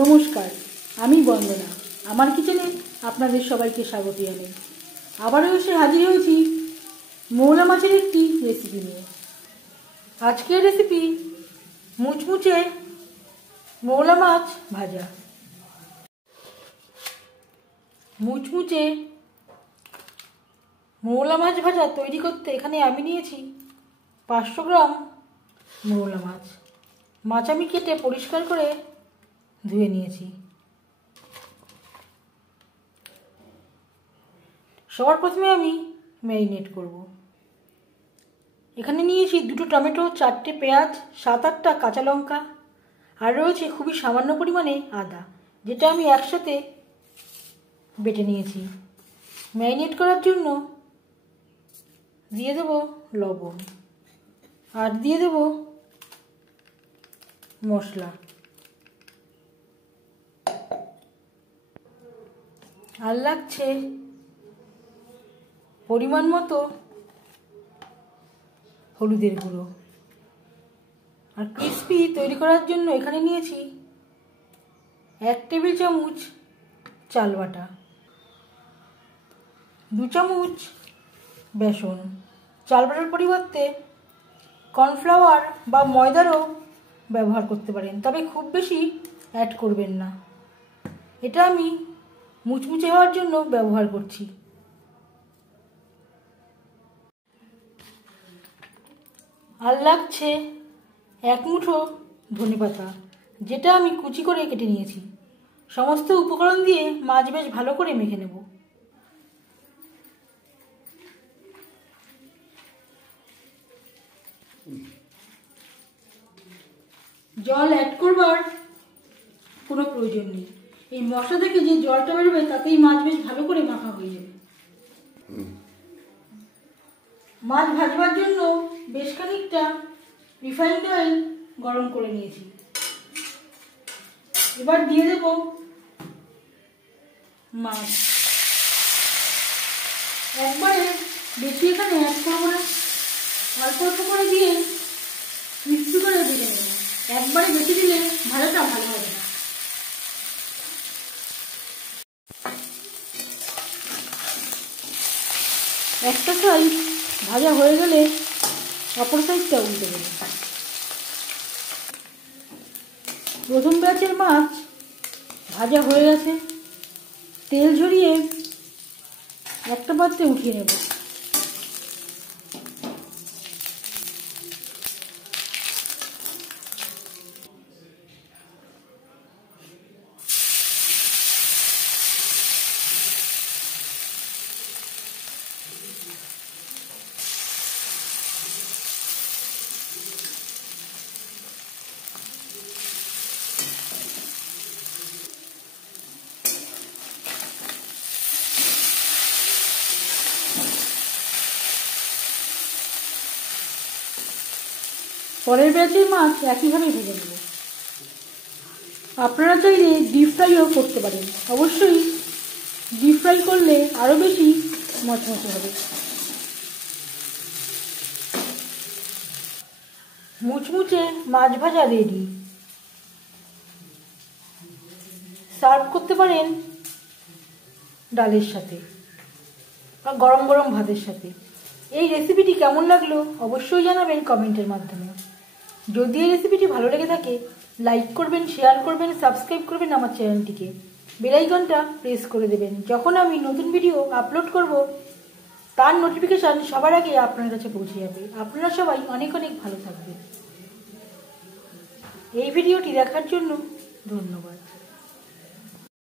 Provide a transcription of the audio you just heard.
নমস্কার, আমি বন্দনা। আমার কিচেনে আপনাদের সবাইকে স্বাগত জানাই। আবারও এসে হাজির হয়েছি মৌলা মাছের একটি রেসিপি নিয়ে। আজকের রেসিপি মুচমুচে মৌলা মাছ ভাজা। মুচমুচে মৌলা মাছ ভাজা তৈরি করতে এখানে আমি নিয়েছি 500 গ্রাম মৌলা মাছ। মাছ আমি কেটে পরিষ্কার করে ধুয়ে নিয়েছি। সবার প্রথমে আমি ম্যারিনেট করব। এখানে নিয়েছি 2টো টমেটো, 4টে পেঁয়াজ, 7-8টা কাঁচা লঙ্কা, আর রয়েছে খুবই সামান্য পরিমাণে আদা, যেটা আমি একসাথে বেটে নিয়েছি। ম্যারিনেট করার জন্য দিয়ে দেব লবণ আর দিয়ে দেব মশলা। আর লাগছে পরিমাণ মতো হলুদের গুঁড়ো। আর ক্রিসপি তৈরি করার জন্য এখানে নিয়েছি 1 টেবিল চামচ চাল বাটা, 2 চামচ বেসন। চাল বাটার পরিবর্তে কর্নফ্লাওয়ার বা ময়দারও ব্যবহার করতে পারেন, তবে খুব বেশি অ্যাড করবেন না। এটা আমি মুচমুচে হওয়ার জন্য ব্যবহার করছি। আর লাগছে 1 মুঠো ধনেপাতা, যেটা আমি কুচি করে কেটে নিয়েছি। সমস্ত উপকরণ দিয়ে মাছ বেশ ভালো করে মেখে নেব। জল অ্যাড করবার কোনো প্রয়োজন নেই। এই মশলা থেকে যে জলটা বেরোবে তাতেই মাছ বেশ ভালো করে মাখা হয়ে যাবে। মাছ ভাজবার জন্য বেশ খানিকটা রিফাইন্ড অয়েল গরম করে নিয়েছি। এবার দিয়ে দেব মাছ। একবারে বেশি এখানে অ্যাড করবো না, অল্প অল্প করে দিয়ে মিক্সি করে ভেজে নেব। একবারে বেশি দিলে ভাজাটা ভালো হবে না। একটা সাইড ভাজা হয়ে গেলে অপর সাইডটা উল্টে দেব। প্রথম ব্যাচের মাছ ভাজা হয়ে গেছে। তেল ঝরিয়ে একটা পাত্রে উঠিয়ে নেব। পরের ব্যাচের মাছ একইভাবে ভেজে নেব। আপনারা চাইলে ডিপ ফ্রাইও করতে পারেন। অবশ্যই ডিপ ফ্রাই করলে আরও বেশি মচমচে হবে। মুচমুচে মাছ ভাজা রেডি। সার্ভ করতে পারেন ডালের সাথে বা গরম গরম ভাতের সাথে। এই রেসিপিটি কেমন লাগলো অবশ্যই জানাবেন কমেন্টের মাধ্যমে। যদি এই রেসিপিটি ভালো লেগে থাকে লাইক করবেন, শেয়ার করবেন, সাবস্ক্রাইব করবেন আমার চ্যানেলটিকে। বেল আইকনটা প্রেস করে দেবেন। যখন আমি নতুন ভিডিও আপলোড করব তার নোটিফিকেশান সবার আগে আপনার কাছে পৌঁছে যাবে। আপনারা সবাই অনেক অনেক ভালো থাকবেন। এই ভিডিওটি দেখার জন্য ধন্যবাদ।